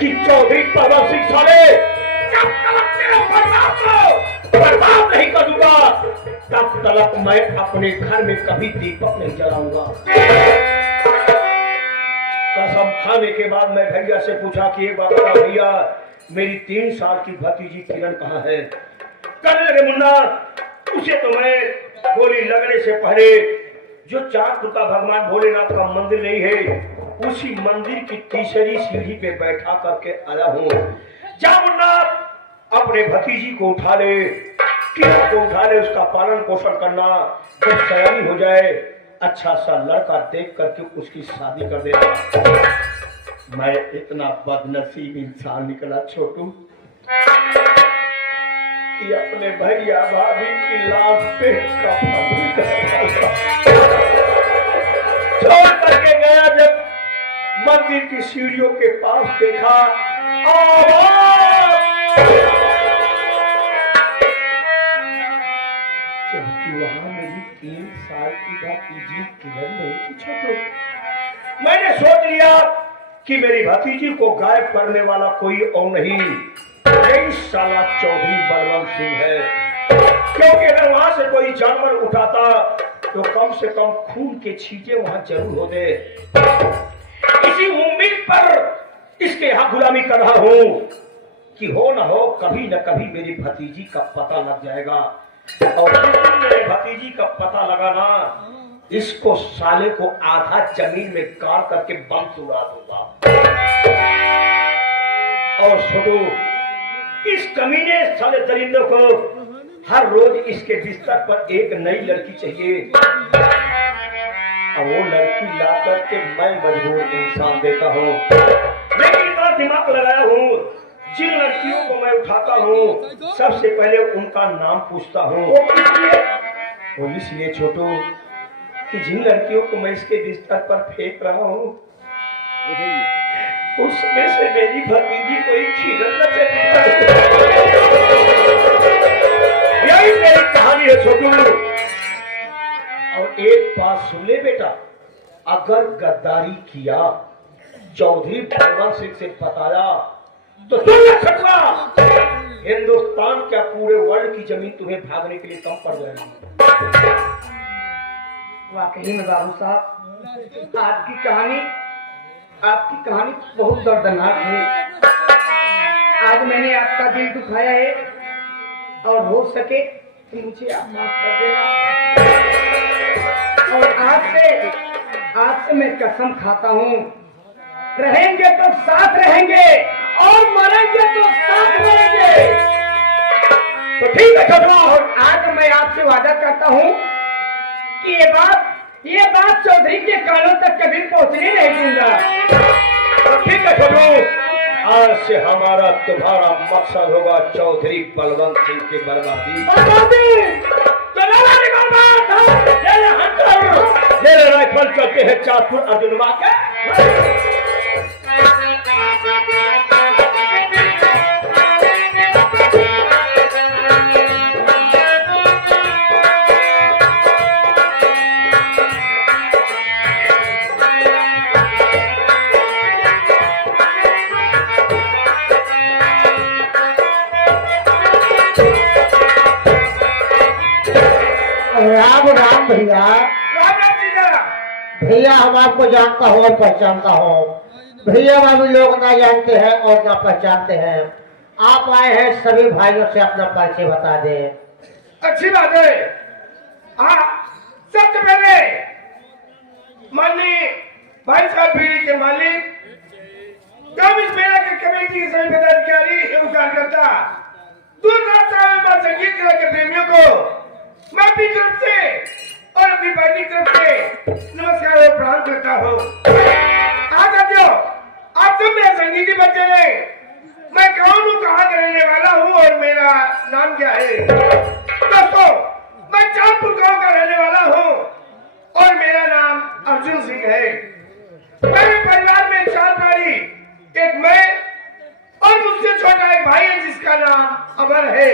कि चौधरी परवर सिंह साले जब तक तेरा परिवार को बर्बाद नहीं कर दूंगा तब तक मैं अपने घर में कभी दीपक नहीं जलाऊंगा। कसम खाने के बाद मैं भैया से पूछा कि एक बात बता भैया, मेरी 3 साल की भतीजी किरण कहाँ है? कहने लगे मुन्ना, उसे तो मैं गोली लगने से पहले जो चांदपुर का भगवान भोलेनाथ का मंदिर नहीं है उसी मंदिर की तीसरी सीढ़ी पे बैठा करके आया हूँ। जा मुन्ना अपने भतीजी को उठा ले, किरण को उठा ले, उसका पालन पोषण करना, जब सयानी हो जाए अच्छा सा लड़का देख करके उसकी शादी कर देना। मैं इतना बदनसीब इंसान निकला छोटू कि अपने भैया भाभी की लाश पे छोड़ करके गया। जब मंदिर की सीढ़ियों के पास देखा जबकि वहां मेरी 3 साल की भतीजी किरण नहीं थी छोटू। मैंने सोच लिया कि मेरी भतीजी को गायब करने वाला कोई और नहीं, यही साला चौधरी बलवंत सिंह है। क्योंकि अगर वहां से कोई जानवर उठाता तो कम से कम खून के छींटे वहां जरूर होते। इसी उम्मीद पर इसके यहाँ गुलामी कर रहा हूं कि हो ना हो कभी न कभी मेरी भतीजी का पता लग जाएगा, और मेरे भतीजी का पता लगा ना, इसको साले को आधा जमीन में गाड़ करके बम उड़ा दूंगा। और सुनो, इस कमीने साले दरिंदों को हर रोज इसके बिस्तर पर एक नई लड़की चाहिए, और वो लड़की ला करके मैं मजबूर इंसान देता हूँ। लेकिन इतना दिमाग लगाया हूँ, जिन लड़कियों को मैं उठाता हूँ सबसे पहले उनका नाम पूछता हूँ। वो इसलिए छोटू कि जिन लड़कियों को मैं इसके बिस्तर पर फेंक रहा हूँ उसमें से मेरी भतीजी कोई खीरत न चली। यही मेरी कहानी है छोटू। और एक बात सुन ले बेटा, अगर गद्दारी किया, चौधरी बलवंत सिंह से बताया तो छटवा हिंदुस्तान क्या पूरे वर्ल्ड की जमीन तुम्हें भागने के लिए कम पड़ जाएगी। वाकई में बाबू साहब आपकी कहानी बहुत दर्दनाक है। आज मैंने आपका दिल दुखाया है, और हो सके तो मुझे आप माफ कर देना। और आज से मैं कसम खाता हूँ, रहेंगे तो साथ रहेंगे और मरेंगे तो साथ मरेंगे। तो ठीक है छोटू, और आज मैं आपसे वादा करता हूँ कि ये बात चौधरी के कानों तक कभी पहुँचने नहीं दूंगा। तो ठीक है छोटू, आज से हमारा तुम्हारा मकसद होगा चौधरी बलवंत सिंह की बर्बादी। मेरे राइफल चलते हैं चाँदपुर अर्जुनवा के। राम राम भैया। राम राम जीजा। भैया हम आपको जानता हूँ और पहचानता हूँ। भैया भाभी लोग ना जानते हैं और ना पहचानते हैं। आप आए हैं सभी भाइयों से अपना परिचय बता दें। अच्छी बात है। हाँ, सबसे पहले माननीय भाई साहब पीढ़ी के मालिक, ग्राम इस मेला के कमेटी के सभी पदाधिकारी एवं कार्यकर्ता, दूर दराज से संगीत कला के प्रेमियों को मैं अपनी तरफ से और अपनी पार्टी की तरफ से नमस्कार और प्रणाम करता हूँ। आज आप सब मेरे संगीती बच्चे हैं। मैं कौन हूँ, कहाँ का रहने वाला हूँ और मेरा नाम क्या है? दोस्तों, मैं चांदपुर गांव का रहने वाला हूँ और मेरा नाम अर्जुन सिंह है। मेरे परिवार में 4 भाई, एक मैं और मुझसे छोटा एक भाई है जिसका नाम अमर है,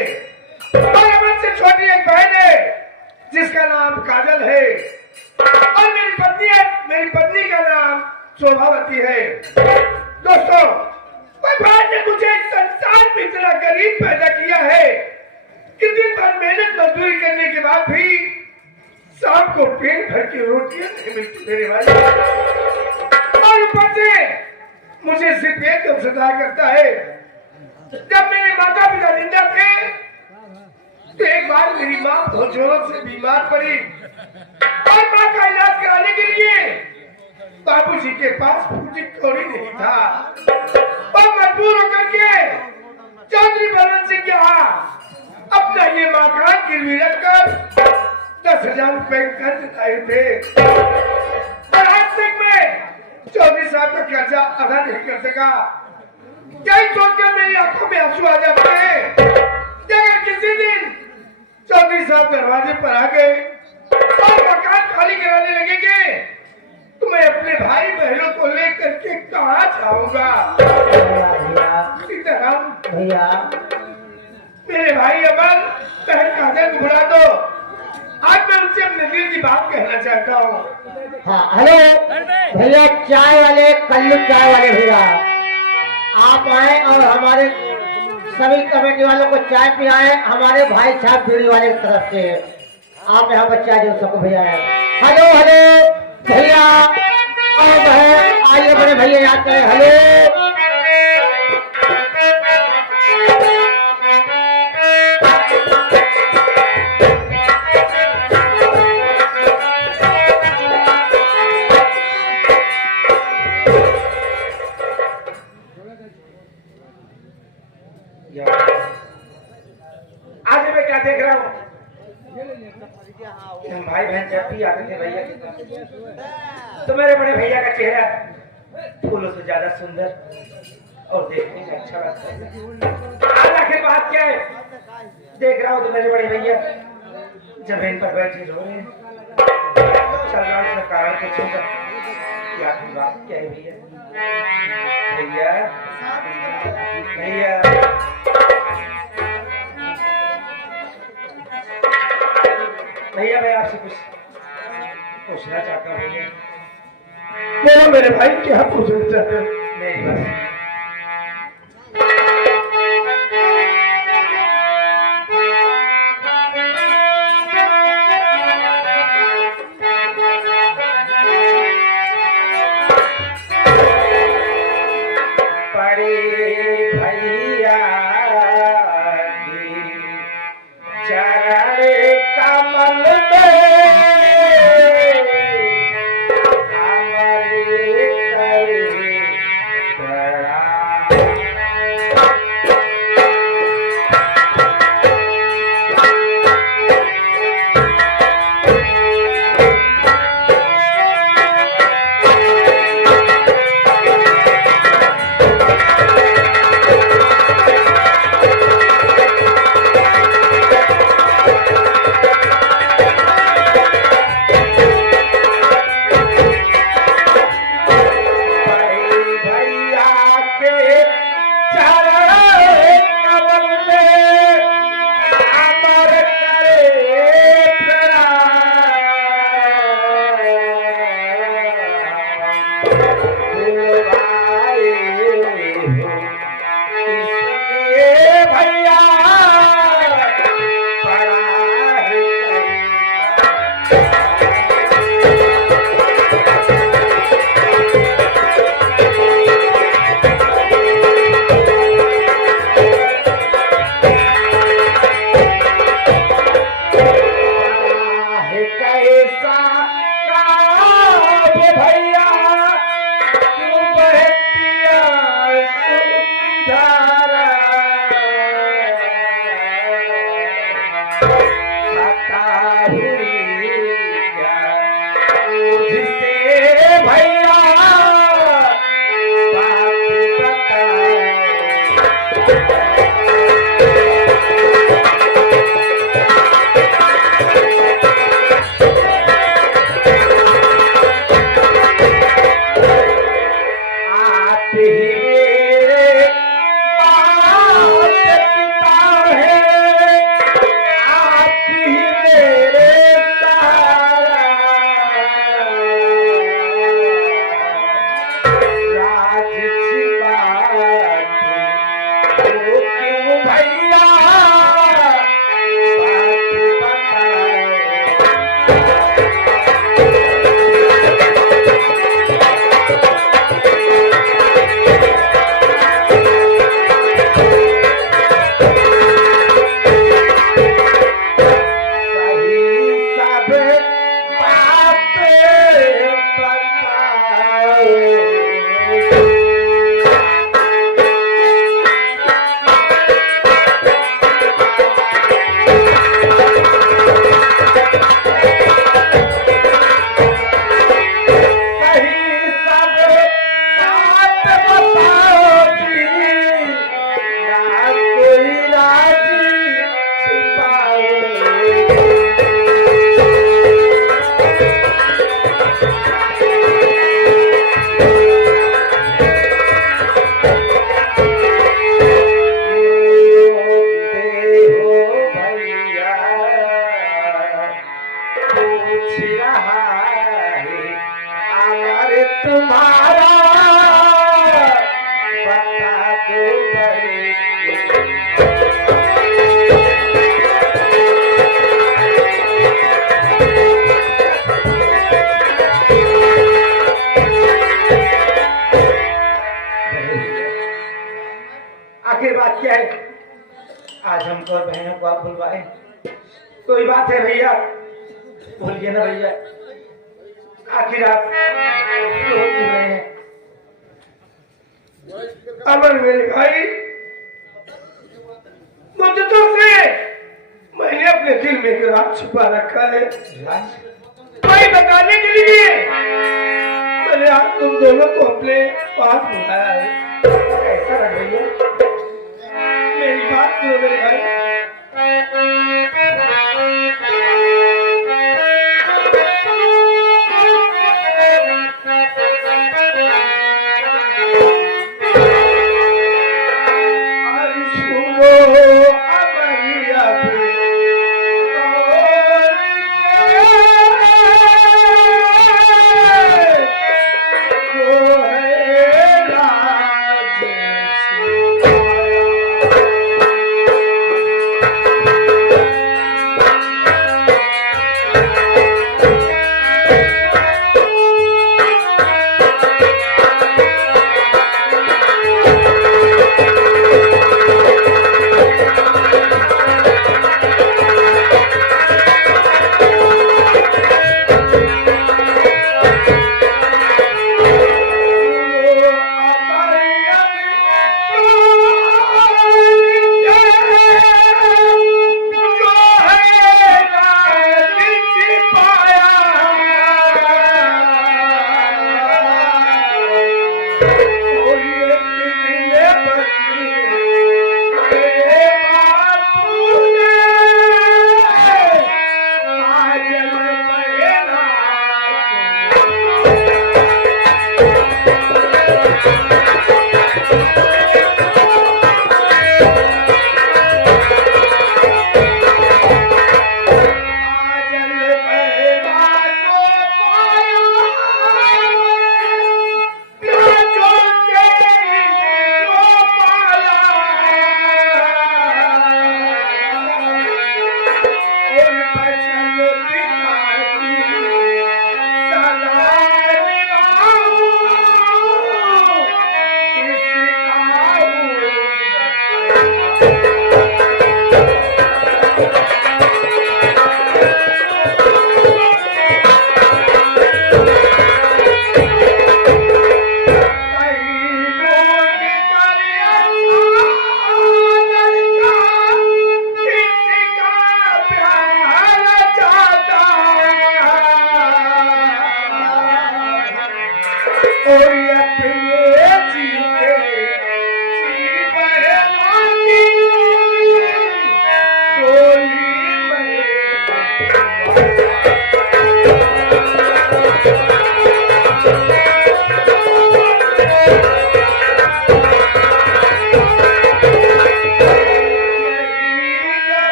और अमर से छोटी एक बहन है जिसका नाम काजल है, और मेरी पत्नी का नाम शोभावती है। दोस्तों, भगवान ने मुझे इस संसार में इतना गरीब पैदा किया है कि दिन भर मेहनत मजदूरी करने के बाद भी शाम को पेट भर की रोटियां नहीं मिलती मेरे भाई। और ऊपर से मुझे सिर्फ एक दम सता करता है। जब मेरे माता पिता जिंदा थे तो एक बार मेरी माँ बहुत जोरों से बीमार पड़ी और माँ का इलाज कराने के लिए बाबूजी के पास पूरी कौड़ी नहीं था और मजबूर होकर के चौधरी बलवंत सिंह के यहाँ अपना ये मकान गिरवी रखकर 10,000 रुपए कर्ज लाए थे और आज तक मैं चौधरी साहब का कर्जा अदा नहीं कर सका। यही सोचकर मेरी आंखों में आंसू आ जाते हैं कि अगर किसी दिन चौधरी साहब दरवाजे पर आ गए और मकान खाली कराने लगेंगे तो मैं अपने भाई बहनों को लेकर के कहाँ जाऊंगा। सीताराम भैया मेरे भाई अमर बहन काजल को बुला दो। आज मैं उनसे अपने दिल की बात कहना चाहता हूँ। हाँ हेलो भैया, चाय वाले कल्लू चाय वाले भैया आप आए और हमारे सभी कमेटी वालों को चाय पिलाए। हमारे भाई साहब बीड़ी वाले की तरफ से आप यहाँ पर चाय दे सको भैया। हेलो हेलो भैया और बहन आइए, बड़े भैया याद करें। हेलो आज मैं क्या देख रहा हूँ, हम भाई बहन जब भी आते थे भैया के पास तो मेरे बड़े भैया का चेहरा फूलों से ज्यादा सुंदर और देखने में अच्छा लगता है। आज आखिर बात क्या है, देख रहा हूँ तो मेरे बड़े भैया जमीन पर बैठे रो रहे हैं। चल रहा हूँ उसका कारण कुछ होगा। क्या आखिर बात क्या है भैया? भैया भैया भैया मैं आपसे कुछ पूछना चाहता हूँ। भैया मेरे भाई क्या पूछना चाहते हैं? मेरी बात तुम्हारा बता दो भाई। आखिर बात क्या है? आज हमको और बहनों को आप बुलवाए, कोई बात है भैया? बोलिए ना भैया, आखिर आप क्यों क्यों रहे हैं? अमर मेरे भाई, मुद्दतों से मैंने अपने दिल में एक राज छुपा रखा है। भाई बताने के लिए मैंने आज तुम दोनों को अपने पास बुलाया है। ऐसा रह भैया, मेरी बात सुनो मेरे भाई।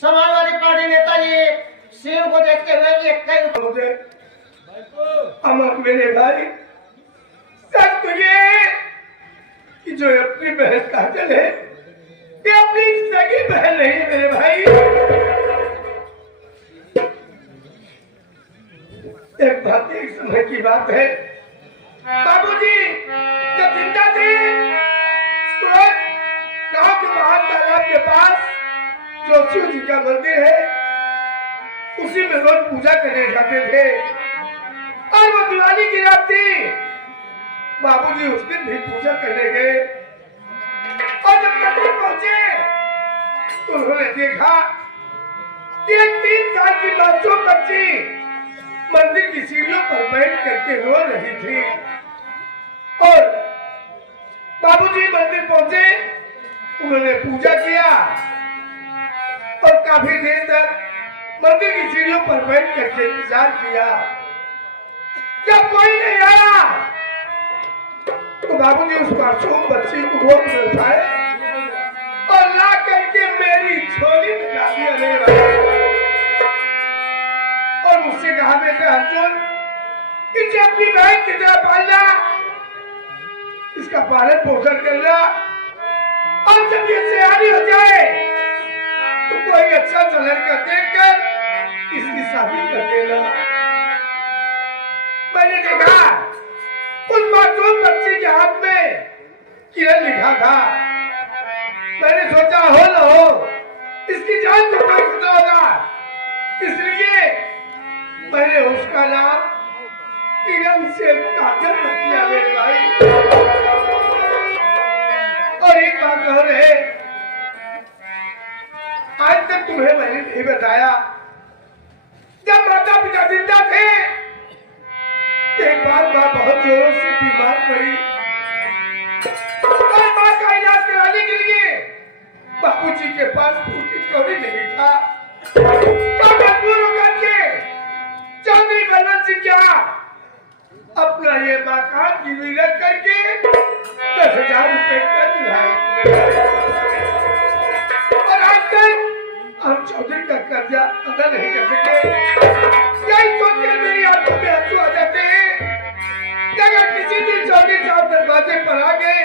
समाजवादी पार्टी नेताजी सिंह को देखते हुए मुझे अमर मेरे भाई, सच तुझे कि जो अपनी बहन काजल है ये अपनी सगी बहन नहीं है मेरे भाई। एक बात, एक समय की बात है, बाबूजी जब जिंदा थे तो गांव के बाहर तालाब के पास जो शिव जी का मंदिर है उसी में रोज पूजा करने जाते थे। और वो दिवाली की रात थी, बाबूजी उस दिन भी पूजा करने गए और जब मंदिर पहुंचे तो उन्होंने देखा कि एक 3 साल की मासूम बच्ची मंदिर की सीढ़ियों पर बैठ करके रो रही थी। और बाबूजी मंदिर पहुंचे, उन्होंने पूजा किया और काफी देर तक मंदिर की सीढ़ियों पर बैठ करके इंतजार किया। जब कोई नहीं आया तो बाबूजी उस मासूम बच्ची को गोद में उठाए और ला करके मेरी झोली में डाल दिया मेरे भाई। और मुझसे कहा, बेटा अर्जुन इसे अपनी बहन की तरह पालना, इसका पालन पोषण करना, और जब ये सयानी हो जाए तो कोई अच्छा सा लड़का देखकर इसकी शादी कर देना। मैंने देखा उस मासूम बच्ची के हाथ में किरण लिखा था। मैंने सोचा हो न हो इसकी जान को कोई खतरा होगा, इसलिए मैंने उसका नाम किरण से काजल रख दिया मेरे भाई। और एक बात कह रहे, आज तक तुम्हें मैंने नहीं बताया, जब माता पिता जिंदा थे एक बार माँ बहुत जोरों से बीमार पड़ी और माँ का इलाज कराने के लिए बापूजी के पास पूरी कौड़ी नहीं था। तो मजबूर होकर के चौधरी बलवंत सिंह क्या अपना ये मकान गिरवी रख करके 10,000 रुपए कर दिया। और आज तक हम चौधरी का कर्जा अदा नहीं कर सके। यही सोचकर मेरी आंखों में आंसू आ जाते हैं। अगर किसी दिन चौधरी साहब दरवाजे पर आ गए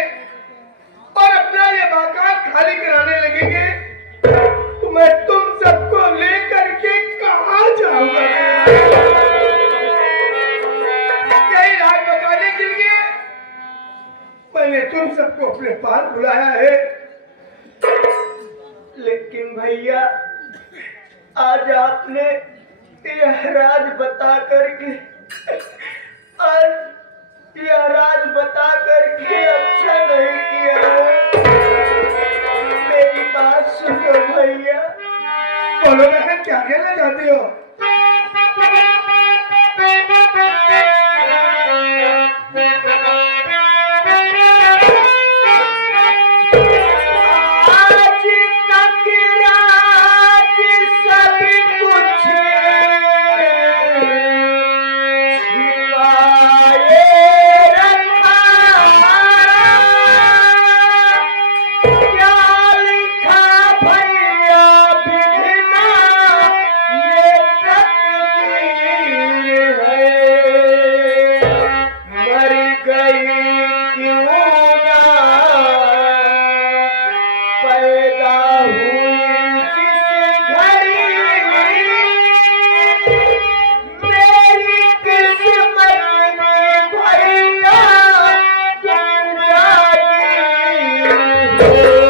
और अपना ये मकान खाली कराने लगेंगे तो मैं तुम सबको लेकर के कहाँ जाऊंगा? यही राज बताने के लिए मैंने तुम सबको अपने पास बुलाया है। लेकिन भैया आज आपने यह राज बता करके अच्छा नहीं किया है। मेरी बात सुनो भैया। बोलो बहन, क्या कहना चाहती हो? Oh